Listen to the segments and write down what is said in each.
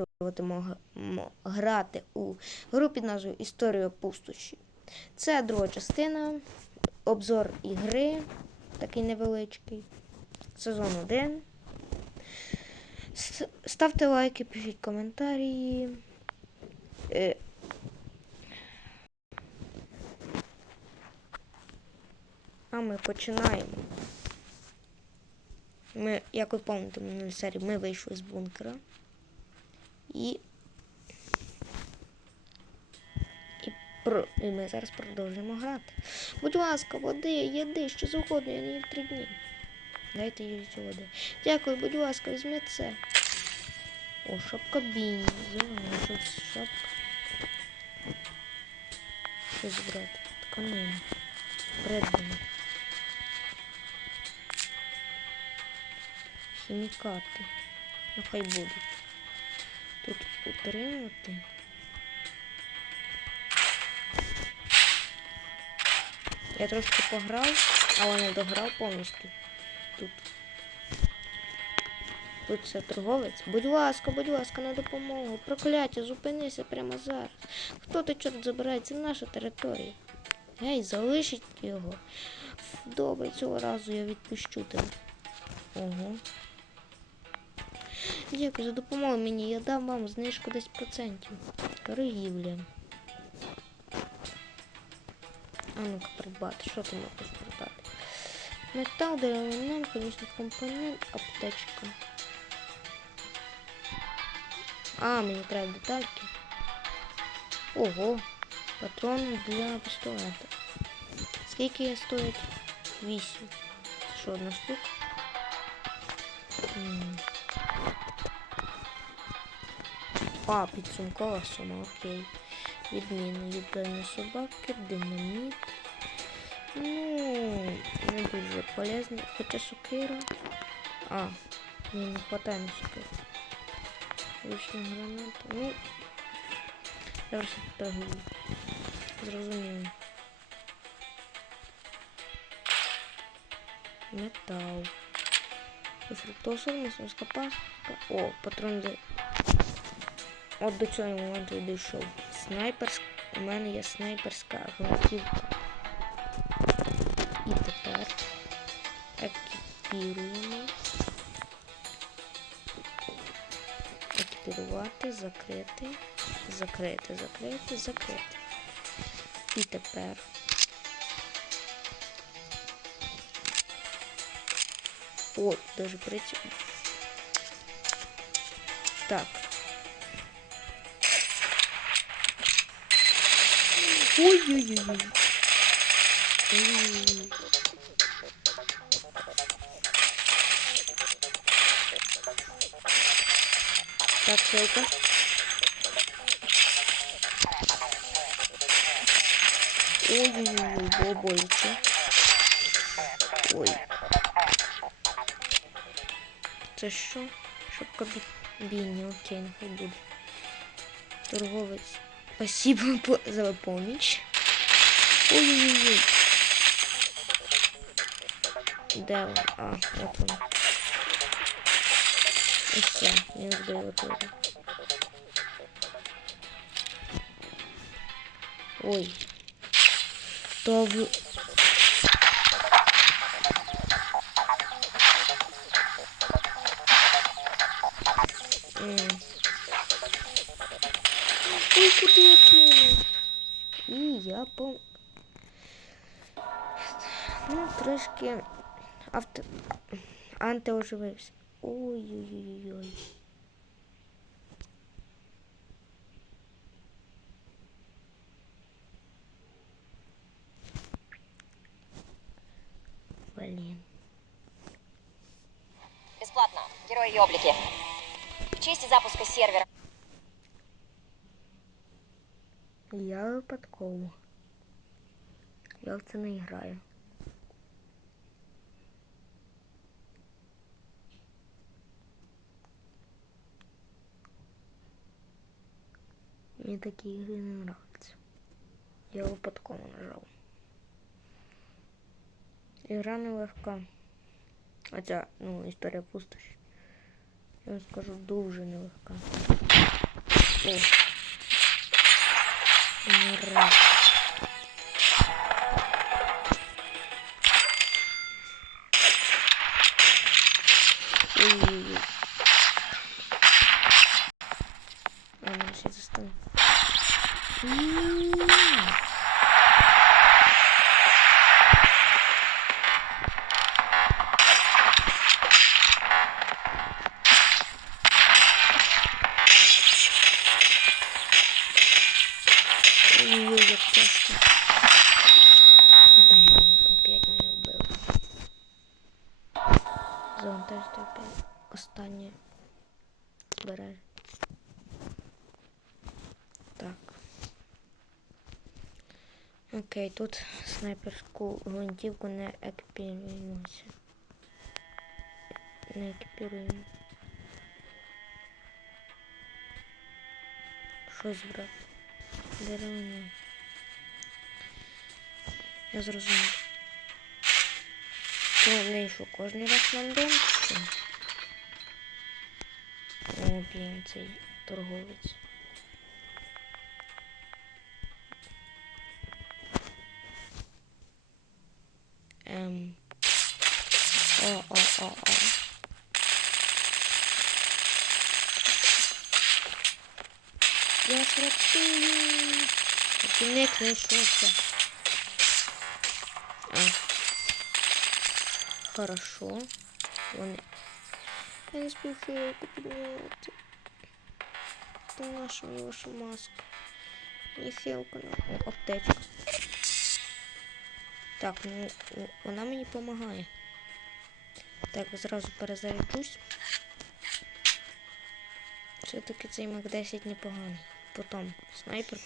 продовжуватимемо грати у гру під назвою Історія пустощі. Це друга частина, обзор ігри, такий невеличкий, сезон 1. Ставте лайки, пишіть коментарі. Е, А ми починаємо. Ми, як ви пам'ятаєте, минулій серії ми вийшли з бункера. І. І, ми зараз продовжуємо грати. Будь ласка, води, їди, що завгодно, я не їм три дні. Дайте їй цю води. Дякую, будь ласка, візьми це. О, шапка Біні. Зелена, шапка. Що збирати? Тканину. Придбано. Хімікати. Ну хай будуть. Утримувати. Я трошки пограв, але не дограв повністю. Тут. Тут це торговець. Будь ласка, будь ласка, на допомогу. Прокляття, зупинися прямо зараз. Хто ти чорт забирає? Це наша територія. Гей, залишіть його. Добре, цього разу я відпущу тебе. Ого. Дякую за допомогу мені. Я дам вам знижку 10%. Торгівля. А ну-ка придбати. Що ти можеш продати? Метал, деревина, механічний компонент, аптечка. А, мені треба детальки. Ого. Патрони для пістолета. Скільки я стоїть? 8. Що, одна штука? А, підсумкова сума, окей. Відмінно, їдальні собаки, динаміт. Ну, не дуже полезно. Хоча сокира. А, мені не хватає на сокиру. Ручна граната. Ну, я просто торгую. Зрозуміло. Метал. Фруктоса, мисливська пастка. О, патрон для... От до цього моменту дійшов. Снайперська. У мене є снайперська гвинтівка. І тепер екіпіруємо. Екіпірувати, закрити, закрити, закрити, закрити. І тепер О, даже прийти. Так. Ой-ой-ой. Ой. Так, ссылка. Ой-ой-ой, было. Ой. Це що? Шапка бі- біні, окей, нехай буде. Торговець. Спасибо по- за поміч. Ой-ой-ой. Де він? А, от він. І все, він збив туди. Ой. То в... куди я я по... Ну, трошки авто... антиоживився. Ой-ой-ой-ой. Блін. Бесплатно. Герои и облики. В честь запуска сервера Я випадково. Я в це не граю. Мені такі ігри не нравятся. Я випадково нажав. Ігра нелегка. Хоча, ну, історія пустощі. Я вам скажу, дуже нелегка. О. R. збереження. Так. Окей, тут снайперську гвинтівку не екіпіруємося. Не екіпіруємо. Щось брати. Деревина. Я зрозумів. То не що кожний раз рандом? чи О, блін, цей торговець. Ем. О, о, о, о. Я працюю. Кінець знайшовся. А. Хорошо. Вони. Я не спішу підняти. Наша мені ваша маска. І хилка на аптечка. Так, ну ну, вона мені допомагає. Так, зразу перезаряджусь. Все-таки цей Мак 10 непоганий. Потім снайпер.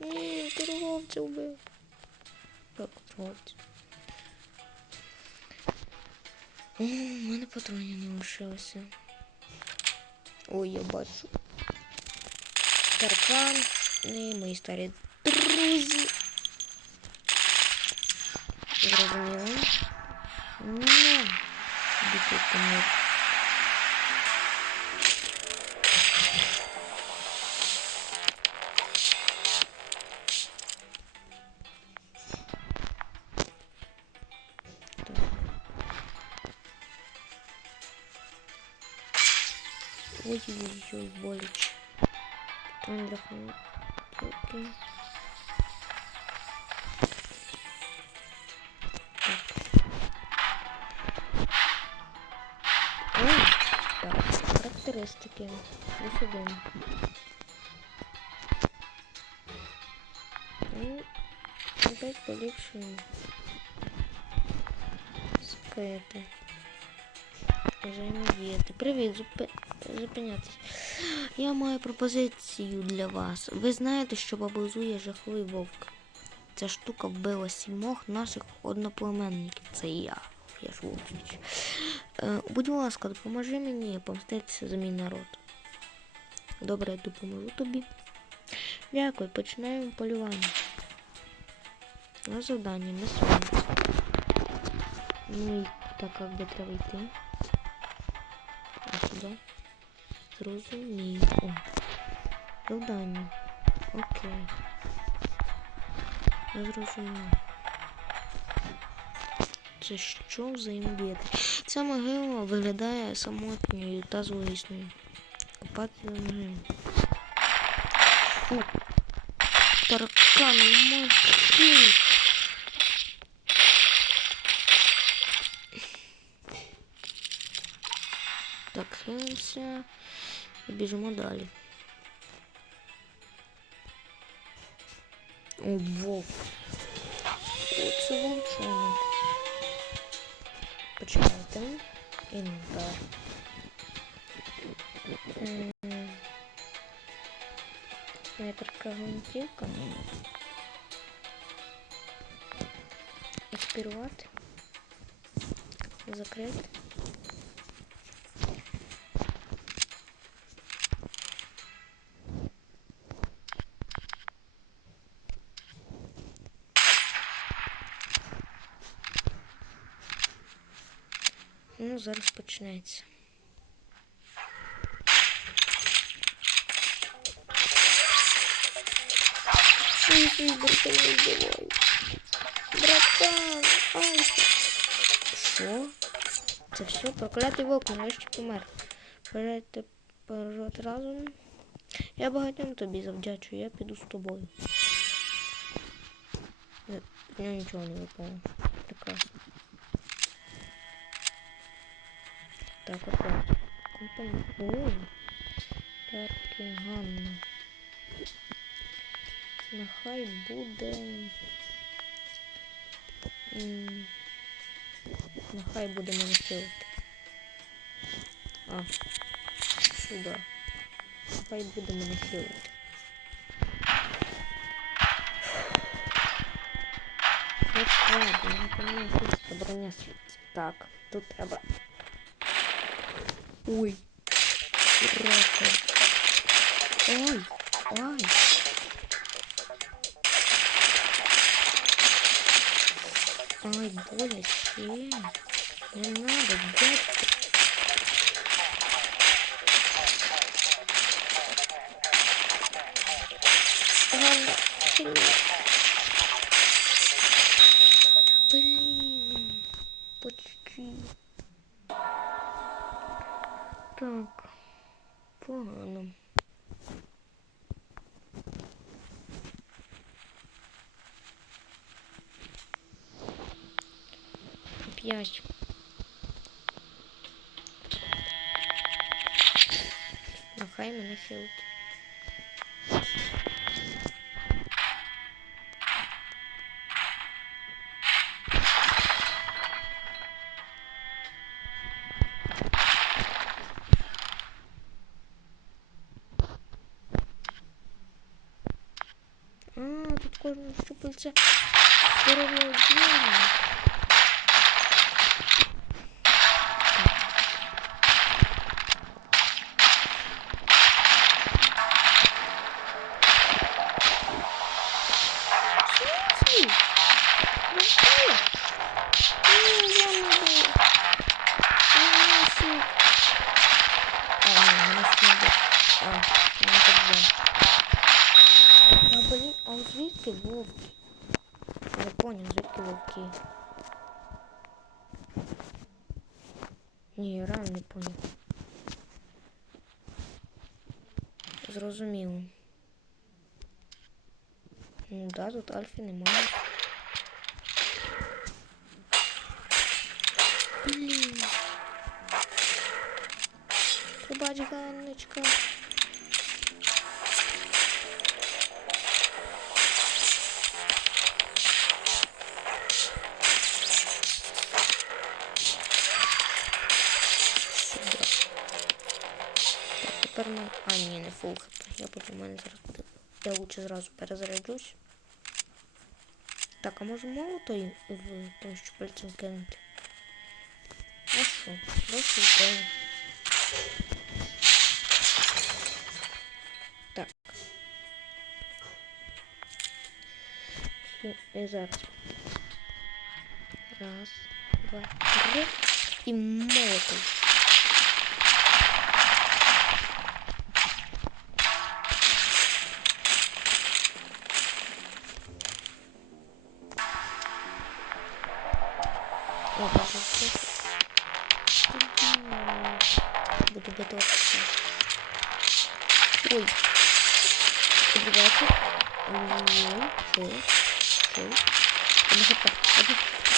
Ні, торговця вбив. Як торговця? О, у мене патронів не лишилося. Ой, я бачу. Таркан. І мої старі друзі. Зрозуміло. Ой-ой-ой, боляче. Там для Окей. Ой, так, характеристики. Плюс один. Ну, опять поліпшуємо. Скрити. Взаємодіяти. Привіт, зупи... зупинятись. Я маю пропозицію для вас. Ви знаєте, що бабузує жахливий вовк. Ця штука вбила сімох наших одноплеменників. Це я. Я ж вовчич. Е, будь ласка, допоможи мені помститися за мій народ. Добре, я допоможу тобі. Дякую, починаємо полювання. На завдання ми з. Ну і так як би треба йти. А сюди зрозумів. О. Завдання. Ну, Окей. Я зрозумів. Це що взаємодіяти? Ця могила виглядає самотньою та злосною. Копати могилу. Фу. Таракан машин. Так, хилимося. І біжимо далі. О, вовк. О, Це вовчонок. Почекайте. Інвентар. М, Снайперська гвинтівка. Експірувати. Закрити. Зараз почнеться. Братан ай. Що? Це все? Проклятий вовк, нарешті помер. Бажаєте пережити разом? Я багатьом тобі завдячу, я піду з тобою. З нічого не випало. Так, опять. Компанія. О, Перки Ганна. Нехай буде. м, Нехай буде силити. А, сюди. Нехай буде хилити. Це правда, я не розумію, що це броня світиться. Так, тут треба. Ой. Рака. Ой, ой. Ай, боляче. Не надо, дядька. Ладно, погано. П'ять. Нехай мене хилить. bulacağım. Görev yazıyor mu? Альфі немає. Блін. Пробач, Ганночка. Тепер ми... А, ні, не фул. Я потім мене зараз буде. Я лучше зразу перезаряджусь. Так, а може молотой в тому щупальцем кинути? А що? Досі ідея. Так. І, і зараз. Раз, два, три. І молотой. Буду готовиться. Ой. Подбивайте. Ой, ой, ой. Одна хп. Одна.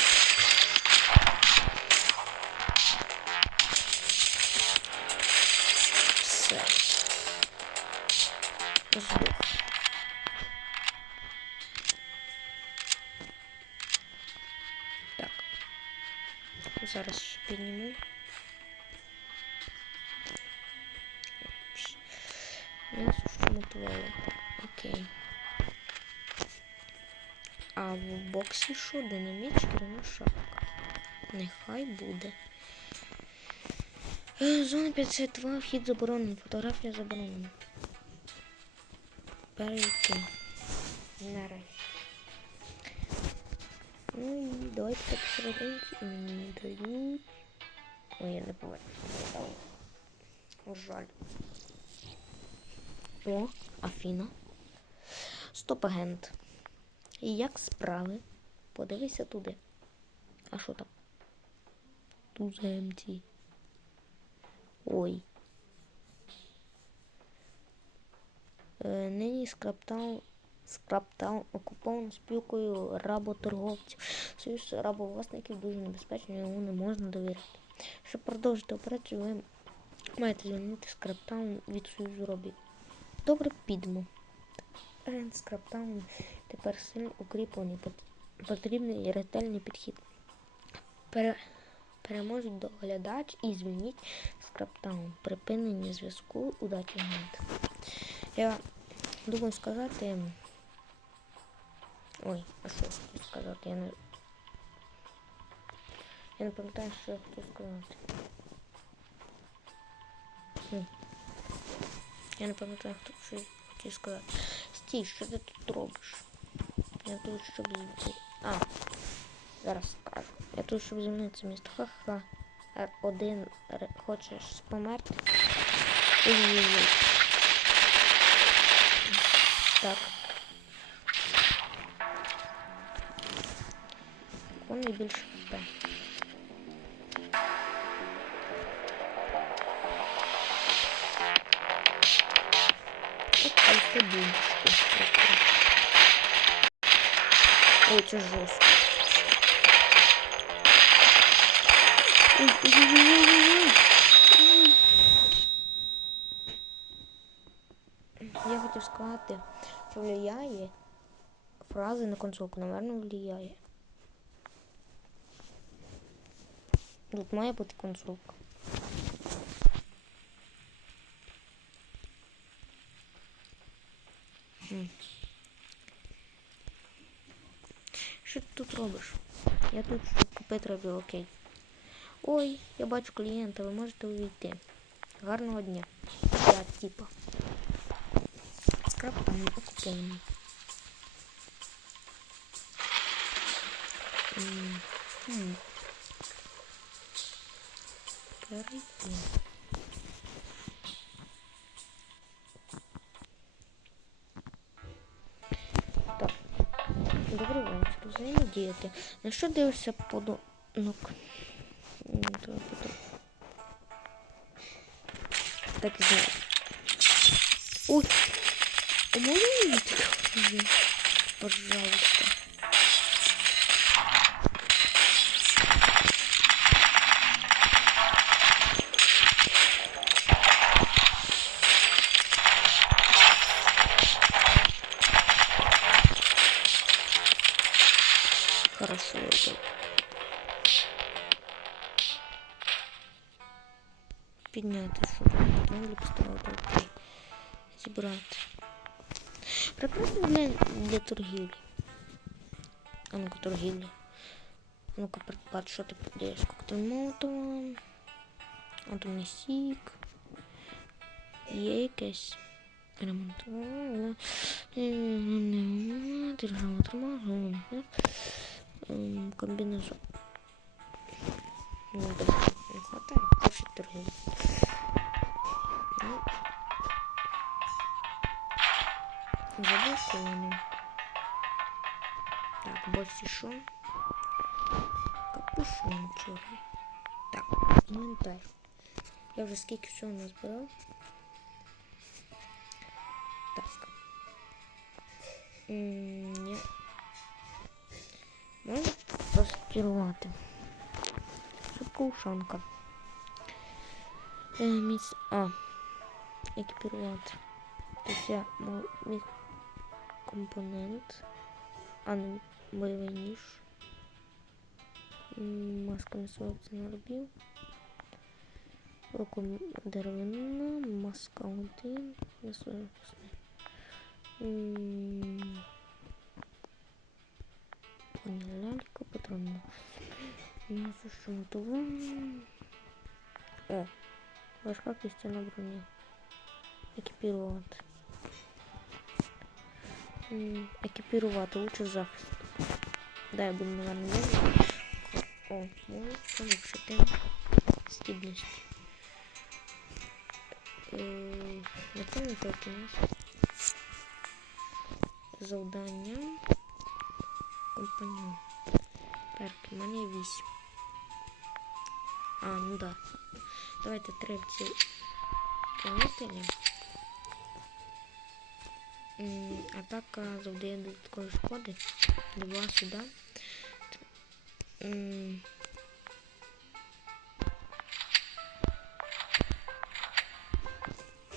В боксі що? Динаміт, шкіряна шапка. Нехай буде. Е, Зона 52, вхід заборонений, фотографія заборонена. Перейти. Наразі. Ну і давайте так посерединці. І мені дають. Ой, я не поверну. Жаль. О, Афіна. Стоп агент. І як справи? Подивися туди. А що там? Туземці. Ой. Е, нині скраптаун, скраптаун окуповано спілкою работорговців. Союз рабовласників дуже небезпечний, йому не можна довіряти. Щоб продовжити операцію, ви маєте звільнити скраптаун від союзу робів. Добре, підемо. Агент скраптаун тепер сильно укріплений. Пот- Потрібний ретельний підхід. Пере... Переможуть доглядач і звільніть скраптаун. Припинення зв'язку. Удачі агент. Я думаю сказати. Ой, а що я хотів сказати? Я не. Я не пам'ятаю, що я хотів сказати. Хм. Я не пам'ятаю, що я хотів сказати. Стій, що ти тут робиш? Я тут, щоб звільнити. А, зараз скажу. Я тут, щоб звільнити це місто. Ха-ха. Р- Один хочеш померти? Ой-ой-ой. Так. У найбільше хп. Окей, тобі. Ой, жорстко. Я хотів сказати, що влияє фрази на консолку, наверно, влияє. Тут має бути консолка. Хм. Що ти тут робиш? Я тут купити роблю, окей. Ой, я бачу клієнта, ви можете увійти. Гарного дня. Я типа. Там окупований. М. Перейти. Взаємодіяти. На що дивишся подонок? М. Так і знаю. Ой? Мгм. Пожалуйста. Атомний сік. Є якесь. Ремонт. Держава тримала. Комбінезон. Ну, добре, не хватає. Хороший торгівлі. Ну, Заблоковано. Так, більше що? Капюшон чорний. Так, інвентар. Я вже скільки всього назбирав. Так. М, Ні. Можна розкерувати. Шапка ушанка. Е, міць... А. Екіпірувати. Тобто я мо- міг компонент. А ну, бойовий ніж. М, Маска місовця не робив. Око деревина, маска один. Місовця. Поняла лялька, патронна. М'ясо шунтова. О, важка кістяна броня. Лучше захист. Да, я буду, наверное. О, ну, получшити стібність. Е, Напевно, так у нас. Завдання. Компаньон. Перки, в мене є вісім. А, ну да. Давайте три в ці помітили. М, Атака завдає додаткової шкоди. Два сюди.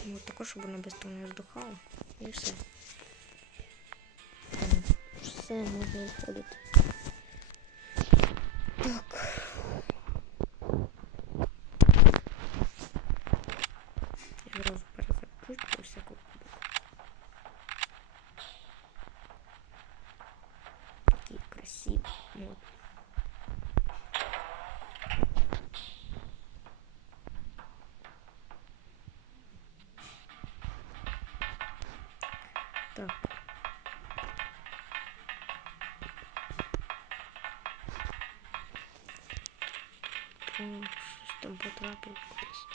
М, Ну, також, щоб вона швидко не здухала. І все. Все можна виходити. Так. Я зразу перезапущу. Вот. Щось там потрапив кудись.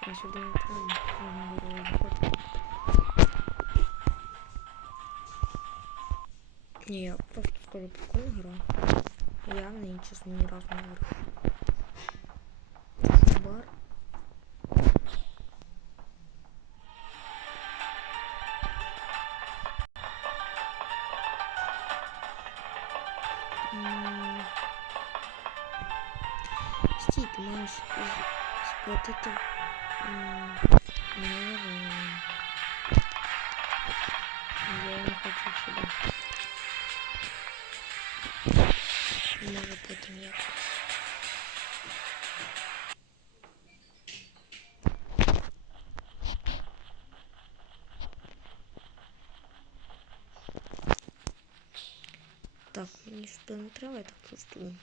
А сюди не треба. Ага, герой виходить. Ні, я просто скажу прикольна гра. Я в неї, чесно, ні разу не грав. Бар. М. Стій, ти маєш з- сплатити м, мені, Я не хочу сюди. Може потім я. Так, мені сюди не треба, я так чувствую.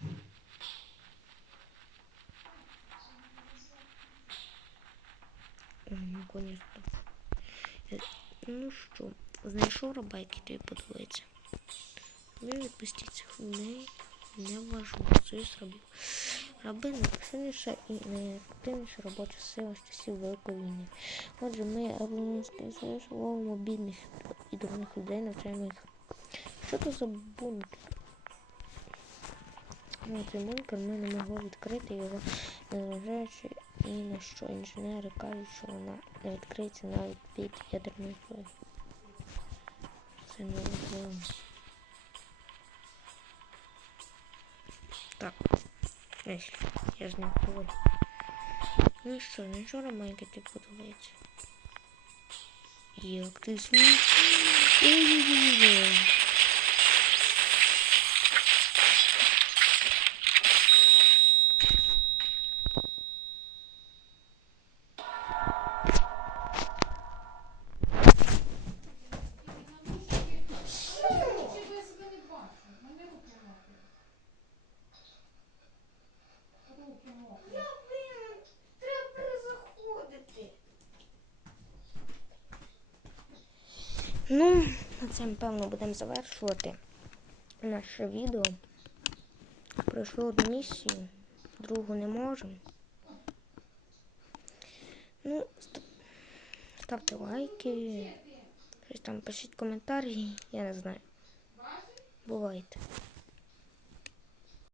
О, наконец-то. Е, Ну що, знайшов раба, який тобі подобається. Ви відпустіть цих людей. Не важливо, союз рабів. Раби найпасивніша і найактивніша робоча сила з часів Великої війни. Отже, ми Рабинський союз ловимо бідних і дурних людей, навчаємо їх. Що то за бункер? Ну, цей бункер ми не могли відкрити його, незважаючи ні на що. Інженери кажуть, що вона не відкриється навіть під ядерною зброєю. Це неможливо. Так. Ось, я говорю. Ну що, нічого романька тобі подобається. Як ти смієш? Ой-ой-ой. Цьому, певно, будемо завершувати наше відео. Пройшли одну місію, другу не можемо. Ну, ставте лайки, щось там пишіть коментарі, я не знаю. Бувайте.